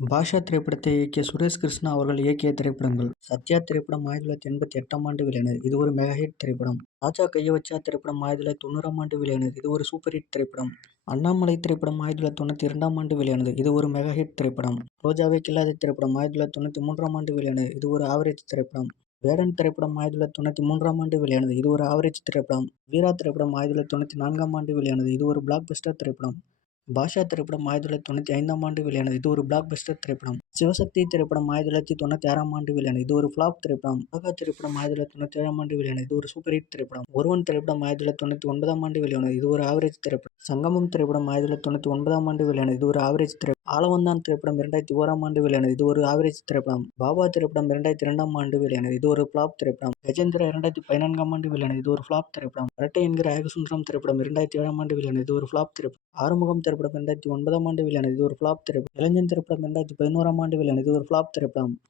பாஷா திரைப்படத்தை இயக்கிய சுரேஷ் கிருஷ்ணா அவர்கள் இயக்கிய திரைப்படங்கள். சத்யா திரைப்படம் ஆயிரத்தி தொள்ளாயிரத்தி எண்பத்தி எட்டாம் ஆண்டு வெளியானது. இது ஒரு மெகா ஹிட் திரைப்படம். ராஜா கைய வச்சா திரைப்படம் ஆயிரத்தி தொள்ளாயிரத்தி தொண்ணூறாம் ஆண்டு வெளியானது. இது ஒரு சூப்பர் ஹிட் திரைப்படம். அண்ணாமலை திரைப்படம் ஆயிரத்தி தொள்ளாயிரத்தி தொண்ணூற்றி இரண்டாம் ஆண்டு வெளியானது. இது ஒரு மெகா ஹிட் திரைப்படம். ரோஜாவே கில்லாத திரைப்படம் ஆயிரத்தி தொள்ளாயிரத்தி தொண்ணூற்றி மூன்றாம் ஆண்டு வெளியானது. இது ஒரு ஆவரேஜ் திரைப்படம். வேடன் திரைப்படம் ஆயிரத்தி தொள்ளாயிரத்தி தொண்ணூற்றி மூன்றாம் ஆண்டு வெளியானது. இது ஒரு ஆவரேஜ் திரைப்படம். வீரா திரைப்படம் ஆயிரத்தி தொள்ளாயிரத்தி தொண்ணூற்றி நான்காம் ஆண்டு வெளியானது. இது ஒரு பிளாக் பஸ்டர் திரைப்படம். பாஷா திரைப்படம் ஆயிரத்தி தொள்ளாயிரத்தி தொண்ணூற்றி ஐந்தாம் ஆண்டு வெளியானது. இது ஒரு பிளாக்பஸ்டர் திரைப்படம். சிவசக்தி திரைப்படம் ஆயிரத்தி தொள்ளாயிரத்தி தொண்ணூற்றி ஆறாம் ஆண்டு வெளியான இது ஒரு ஃப்ளாப் திரைப்படம். மகா திரைப்படம் ஆயிரத்தி தொள்ளாயிரத்தி தொண்ணூற்றி ஏழாம் ஆண்டு வெளியான இது ஒரு சூப்பர் ஹிட் திரைப்படம். ஒருவன் திரைப்படம் ஆயிரத்தி தொள்ளாயிரத்தி தொண்ணூற்றி ஒன்பதாம் ஆண்டு வெளியானது இது ஒரு ஆவரேஜ் திரைப்படம். சங்கமம் திரைப்படம் ஆயிரத்தி தொள்ளாயிரத்தி தொண்ணூற்றி ஒன்பதாம் ஆண்டு வெளியான இது ஒரு ஆவரேஜ் திரைப்படம் ஆலவந்தான் திரைப்படம் இரண்டாயிரத்தி ஓராம் ஆண்டு வெளியானது இது ஒரு ஆவரேஜ் திரைப்படம். பாபா திரைப்படம் இரண்டாயிரத்தி இரண்டாம் ஆண்டு வெளியானது இது ஒரு ஃப்ளாப் திரைப்படம். கஜேந்திரா இரண்டாயிரத்தி பதினான்காம் ஆண்டு வெளியானது இது ஒரு ஃப்ளாப் திரைப்படம். இரட்டை என்கிற ஏகசுந்தரம் திரைப்படம் இரண்டாயிரத்தி ஏழாம் ஆண்டு வெளியானது இது ஒரு ஃபிளாப் திரைப்படம். ஆறுமுகம் திரைப்படம் இரண்டாயிரத்தி ஒன்பதாம் ஆண்டு வெளியானது இது ஒரு ஃபிளாப் திரைப்படம். இளைஞன் திரைப்படம் இரண்டாயிரத்தி பதினோராம் ஆண்டு வெளியானது இது ஒரு ஃப்ளாப் திரைப்படம்.